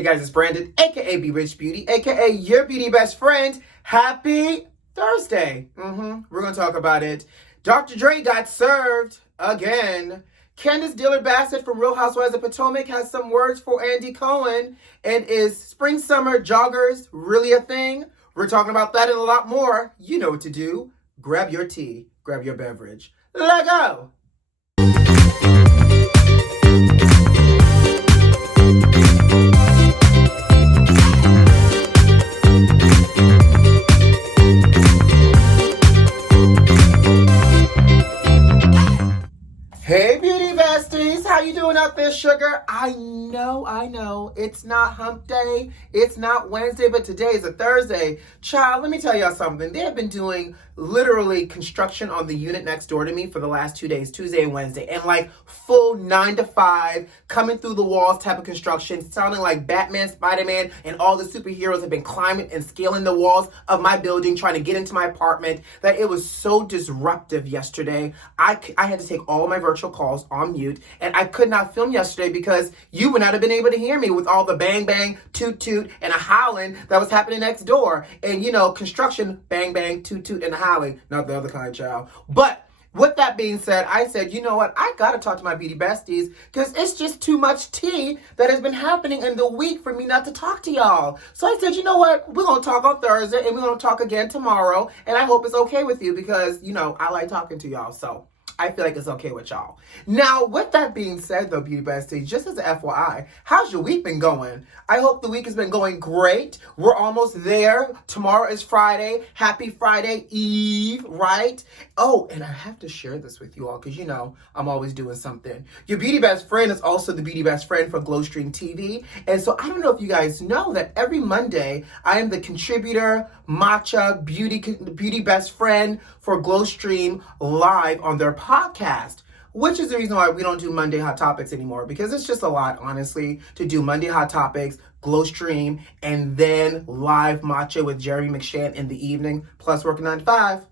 Hey guys, it's Brandon, aka B.Rich Beauty, aka your beauty best friend. Happy Thursday. We're gonna talk about it. Dr.Dre got served again. Candiace Dillard Bassett from Real Housewives of Potomac has some words for Andy Cohen. And is spring summer joggers really a thing? We're talking about that and a lot more. You know what to do. Grab your tea, grab your beverage. Let go. Hey beauty besties, how you doing out there, sugar? I know, it's not hump day, it's not Wednesday, but today is a Thursday. Child, let me tell y'all something. They have been doing literally construction on the unit next door to me for the last 2 days, Tuesday and Wednesday, and like full 9 to 5, coming through the walls type of construction, sounding like Batman, Spider-Man, and all the superheroes have been climbing and scaling the walls of my building, trying to get into my apartment, that it was so disruptive yesterday. I had to take all of my virtual calls on mute, and I could not film yesterday because you would not have been able to hear me with all the bang bang, toot toot, and a howling that was happening next door. And you know, construction, bang bang, toot toot, and a howling, not the other kind, child. But with that being said, I said, you know what, I gotta talk to my beauty besties because it's just too much tea that has been happening in the week for me not to talk to y'all. So I said, you know what, we're gonna talk on Thursday and we're gonna talk again tomorrow, and I hope it's okay with you because, you know, I like talking to y'all, so I feel like it's okay with y'all. Now, with that being said, though, beauty besties, just as an FYI, how's your week been going? I hope the week has been going great. We're almost there. Tomorrow is Friday. Happy Friday Eve, right? Oh, and I have to share this with you all because, you know, I'm always doing something. Your beauty best friend is also the beauty best friend for Glowstream TV. And so I don't know if you guys know that every Monday, I am the contributor, matcha, beauty best friend for Glowstream live on their podcast, which is the reason why we don't do Monday Hot Topics anymore, because it's just a lot, honestly, to do Monday Hot Topics, Glowstream, and then live matcha with Jeremy McShann in the evening, plus working 9 to 5.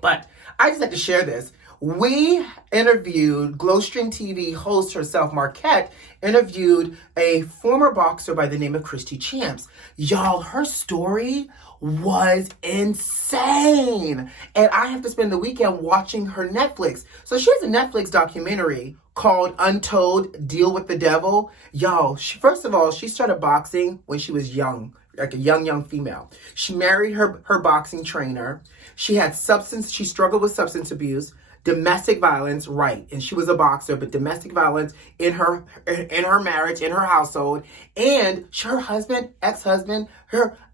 But I just had to share this. We interviewed Glowstream TV host herself, Marquette, interviewed a former boxer by the name of Christy Champs. Y'all, her story was insane. And I have to spend the weekend watching her Netflix. So she has a Netflix documentary called Untold Deal with the Devil. Y'all, first of all, she started boxing when she was young, like a young female. She married her boxing trainer. She struggled with substance abuse, domestic violence, right, and she was a boxer, but domestic violence in her marriage, in her household, and her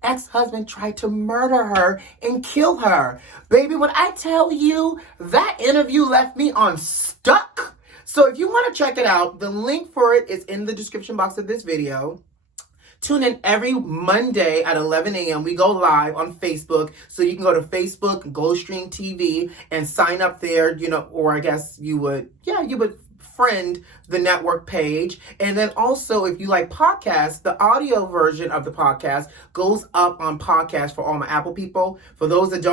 ex-husband tried to murder her and kill her. Baby, when I tell you, that interview left me unstuck. So if you want to check it out, the link for it is in the description box of this video. Tune in every Monday at 11 a.m. We go live on Facebook. So you can go to Facebook, Glowstream TV, and sign up there, you know, or I guess you would friend the network page. And then also, if you like podcasts, the audio version of the podcast goes up on podcast for all my Apple people. For those that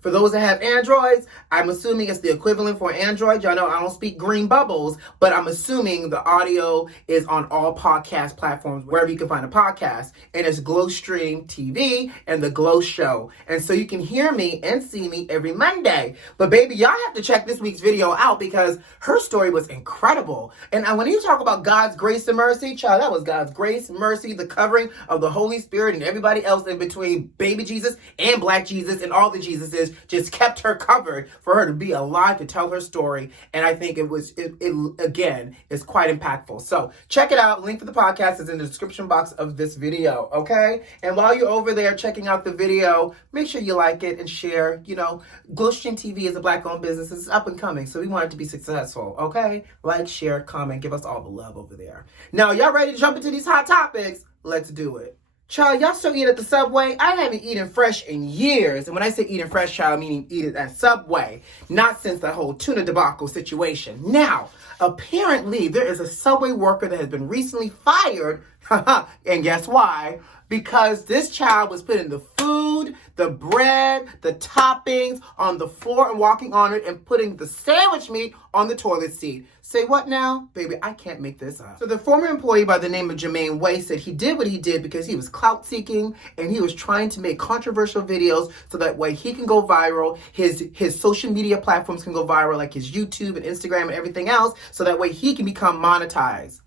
for those that have Androids, I'm assuming it's the equivalent for Android. Y'all know I don't speak green bubbles, but I'm assuming the audio is on all podcast platforms, wherever you can find a podcast. And it's Glowstream TV and the Glow Show. And so you can hear me and see me every Monday. But baby, y'all have to check this week's video out because her story was incredible. And when you talk about God's grace and mercy, child, that was God's grace, mercy, the covering of the Holy Spirit and everybody else in between baby Jesus and black Jesus and all the Jesuses just kept her covered for her to be alive to tell her story. And I think it again, is quite impactful. So check it out. Link for the podcast is in the description box of this video, okay? And while you're over there checking out the video, make sure you like it and share. You know, Glowstream TV is a black-owned business. It's up and coming, so we want it to be successful, okay? Like, share, comment, give us all the love over there. Now, y'all ready to jump into these hot topics? Let's do it. Child, y'all still eat at the Subway? I haven't eaten fresh in years. And when I say eating fresh, child, meaning eat it at Subway. Not since the whole tuna debacle situation. Now, apparently, there is a Subway worker that has been recently fired. And guess why? Because this child was putting the food food, the bread, the toppings on the floor and walking on it and putting the sandwich meat on the toilet seat. Say what now? Baby, I can't make this up. So the former employee by the name of Jermaine Way said he did what he did because he was clout seeking and he was trying to make controversial videos so that way he can go viral. His social media platforms can go viral, like his YouTube and Instagram and everything else, so that way he can become monetized.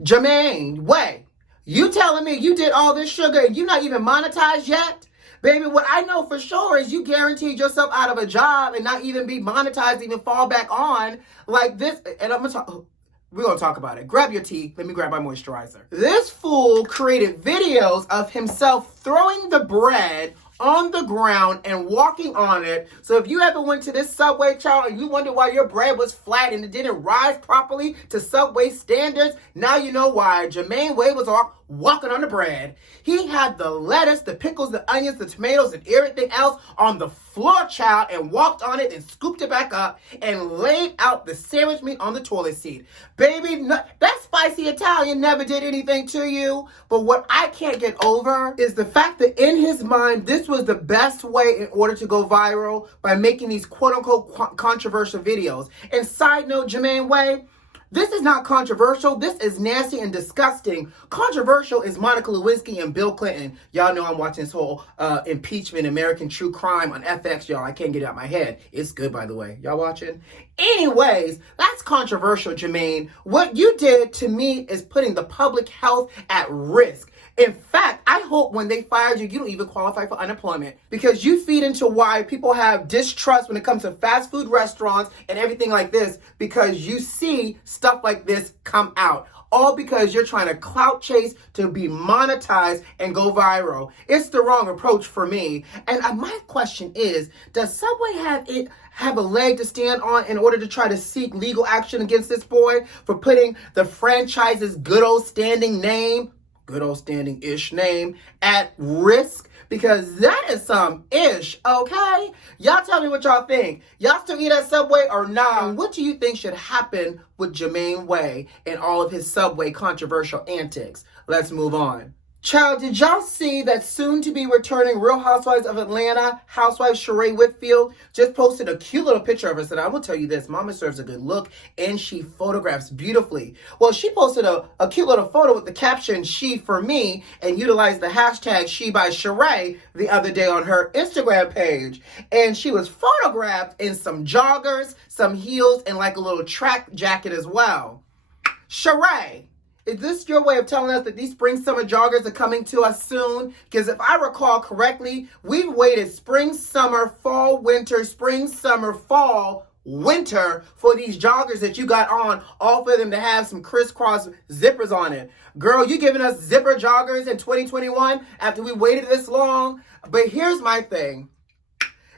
Jermaine Way, you telling me you did all this sugar and you not even monetized yet? Baby, what I know for sure is you guaranteed yourself out of a job and not even be monetized, even fall back on like this. And we're going to talk about it. Grab your tea. Let me grab my moisturizer. This fool created videos of himself throwing the bread on the ground and walking on it. So if you ever went to this Subway, child, and you wonder why your bread was flat and it didn't rise properly to Subway standards, now you know why. Jermaine Way was walking on the bread. He had the lettuce, the pickles, the onions, the tomatoes, and everything else on the floor, child, and walked on it and scooped it back up and laid out the sandwich meat on the toilet seat. Baby, that spicy Italian never did anything to you. But what I can't get over is the fact that in his mind, this was the best way in order to go viral by making these quote-unquote controversial videos. And side note, Jermaine Way, this is not controversial. This is nasty and disgusting. Controversial is Monica Lewinsky and Bill Clinton. Y'all know I'm watching this whole impeachment, American true crime on FX, y'all. I can't get it out of my head. It's good, by the way. Y'all watching? Anyways, that's controversial, Jermaine. What you did to me is putting the public health at risk. In fact, I hope when they fired you, you don't even qualify for unemployment because you feed into why people have distrust when it comes to fast food restaurants and everything like this because you see stuff like this come out. All because you're trying to clout chase to be monetized and go viral. It's the wrong approach for me. And my question is, does Subway have a leg to stand on in order to try to seek legal action against this boy for putting the franchise's good old standing name at risk? Because that is some ish, okay? Y'all tell me what y'all think. Y'all still eat at Subway or not? And what do you think should happen with Jermaine Way and all of his Subway controversial antics? Let's move on. Child, did y'all see that soon-to-be returning Real Housewives of Atlanta housewife Sheree Whitfield just posted a cute little picture of us? And I will tell you this, mama serves a good look and she photographs beautifully. Well, she posted a cute little photo with the caption, "She for me," and utilized the hashtag She by Sheree the other day on her Instagram page. And she was photographed in some joggers, some heels, and like a little track jacket as well. Sheree, is this your way of telling us that these spring-summer joggers are coming to us soon? Because if I recall correctly, we've waited spring, summer, fall, winter, spring, summer, fall, winter for these joggers that you got on, all for them to have some crisscross zippers on it. Girl, you giving us zipper joggers in 2021 after we waited this long? But here's my thing.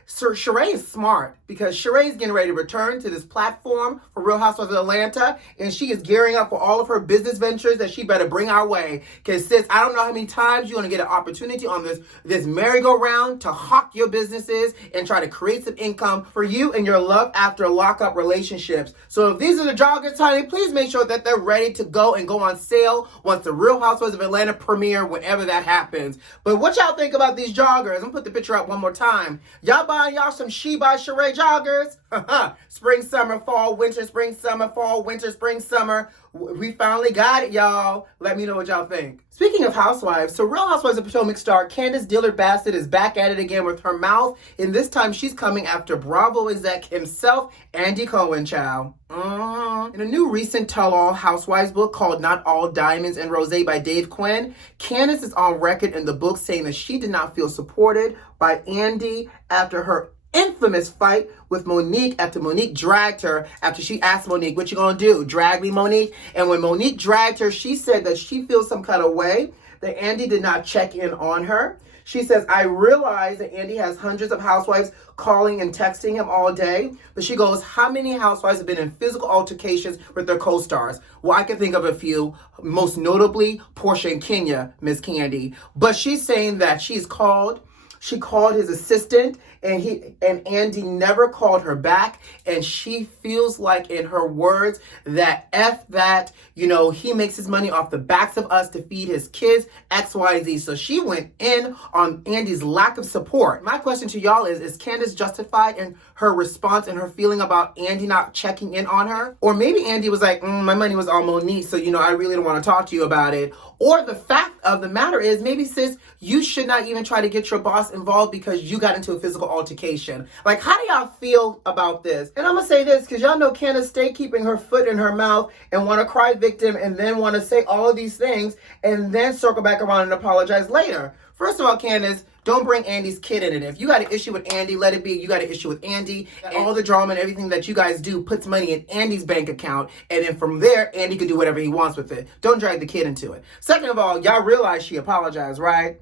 Sir Sheree is smart because Sheree is getting ready to return to this platform for Real Housewives of Atlanta, and she is gearing up for all of her business ventures that she better bring our way. Because sis, I don't know how many times you're going to get an opportunity on this merry-go-round to hawk your businesses and try to create some income for you and your love after lockup relationships. So if these are the joggers, honey, please make sure that they're ready to go and go on sale once the Real Housewives of Atlanta premiere, whenever that happens. But what y'all think about these joggers? I'm going to put the picture up one more time. Y'all buying y'all some She by Sheree joggers? Spring, summer, fall, winter, spring, summer, fall, winter, spring, summer. We finally got it, y'all. Let me know what y'all think. Speaking of housewives, so Real Housewives of Potomac star Candiace Dillard-Bassett is back at it again with her mouth, and this time she's coming after Bravo exec himself, Andy Cohen, child. In a new recent tell-all Housewives book called Not All Diamonds and Rosé by Dave Quinn, Candiace is on record in the book saying that she did not feel supported by Andy after her infamous fight with Monique after Monique dragged her after she asked Monique, "What you gonna do? Drag me, Monique?" And when Monique dragged her, she said that she feels some kind of way that Andy did not check in on her. She says, "I realize that Andy has hundreds of housewives calling and texting him all day." But she goes, "How many housewives have been in physical altercations with their co-stars?" Well, I can think of a few, most notably Portia and Kenya, Miss Candy. But she's saying that she's called, She called his assistant, and Andy never called her back. And she feels like, in her words, that F that, he makes his money off the backs of us to feed his kids, XYZ. So she went in on Andy's lack of support. My question to y'all is Candiace justified in her response and her feeling about Andy not checking in on her? Or maybe Andy was like, my money was on Monique, so, I really don't want to talk to you about it. Or the fact of the matter is, maybe, sis, you should not even try to get your boss involved because you got into a physical altercation. Like, how do y'all feel about this? And I'm going to say this because y'all know Candiace stay keeping her foot in her mouth and want to cry victim and then want to say all of these things and then circle back around and apologize later. First of all, Candiace, don't bring Andy's kid in it. If you got an issue with Andy, let it be. You got an issue with Andy. And all the drama and everything that you guys do puts money in Andy's bank account. And then from there, Andy can do whatever he wants with it. Don't drag the kid into it. Second of all, y'all realize she apologized, right?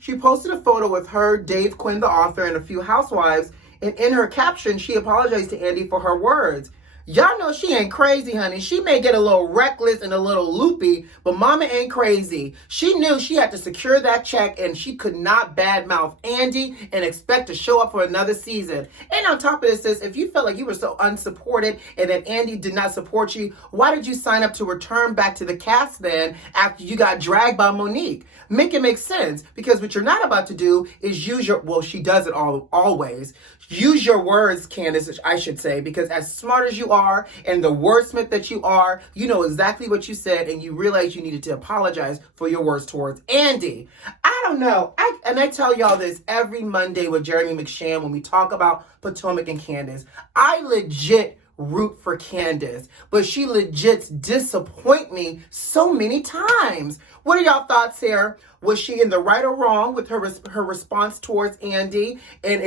She posted a photo with her, Dave Quinn, the author, and a few housewives. And in her caption, she apologized to Andy for her words. Y'all know she ain't crazy, honey. She may get a little reckless and a little loopy, but mama ain't crazy. She knew she had to secure that check, and she could not badmouth Andy and expect to show up for another season. And on top of this, sis, if you felt like you were so unsupported and that Andy did not support you, why did you sign up to return back to the cast then after you got dragged by Monique? Make it make sense, because what you're not about to do is use your, well, she does it always. Use your words, Candiace, I should say, because as smart as you are and the wordsmith that you are, you know exactly what you said, and you realize you needed to apologize for your words towards Andy. I don't know. I tell y'all this every Monday with Jeremy McSham when we talk about Potomac and Candiace. I legit root for Candiace, but she legit disappoint me so many times. What are y'all thoughts here? Was she in the right or wrong with her response towards Andy? And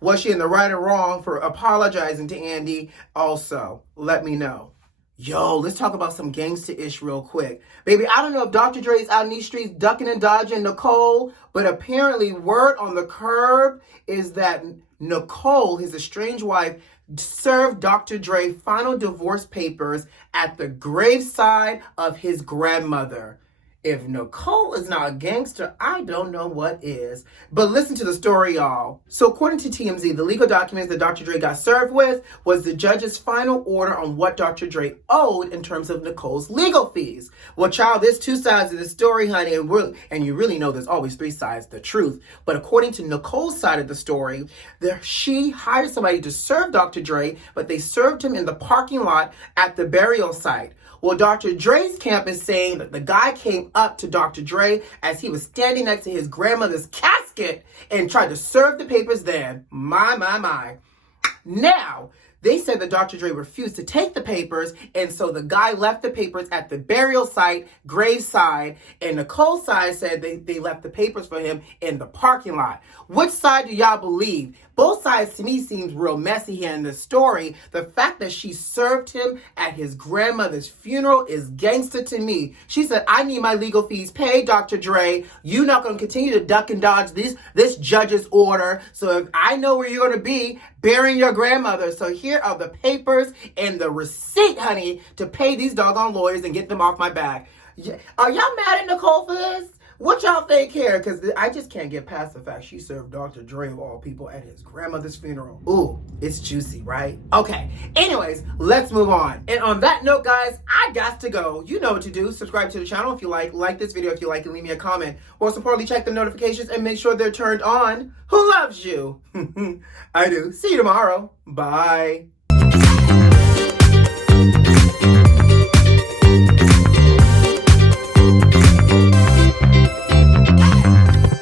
was she in the right or wrong for apologizing to Andy also? Let me know. Yo, let's talk about some gangsta-ish real quick. Baby, I don't know if Dr. Dre is out in these streets ducking and dodging Nicole, but apparently word on the curb is that Nicole, his estranged wife, served Dr. Dre final divorce papers at the graveside of his grandmother. If Nicole is not a gangster, I don't know what is. But listen to the story, y'all. So according to TMZ, the legal documents that Dr. Dre got served with was the judge's final order on what Dr. Dre owed in terms of Nicole's legal fees. Well, child, there's two sides of the story, honey, and you really know there's always three sides, the truth. But according to Nicole's side of the story, she hired somebody to serve Dr. Dre, but they served him in the parking lot at the burial site. Well, Dr. Dre's camp is saying that the guy came up to Dr. Dre as he was standing next to his grandmother's casket and tried to serve the papers then. My. Now, they said that Dr. Dre refused to take the papers, and so the guy left the papers at the burial site, graveside, and Nicole's side said they left the papers for him in the parking lot. Which side do y'all believe? Both sides to me seems real messy here in this story. The fact that she served him at his grandmother's funeral is gangster to me. She said, I need my legal fees paid, Dr. Dre. You're not going to continue to duck and dodge this judge's order. So if I know where you're going to be, burying your grandmother. So here are the papers and the receipt, honey, to pay these doggone lawyers and get them off my back. Are y'all mad at Nicole for this? What y'all think here? Because I just can't get past the fact she served Dr. Dre of all people at his grandmother's funeral. Ooh, it's juicy, right? Okay, anyways, let's move on. And on that note, guys, I got to go. You know what to do. Subscribe to the channel if you like this video if you like it, leave me a comment. Most importantly, check the notifications and make sure they're turned on. Who loves you? I do. See you tomorrow. Bye.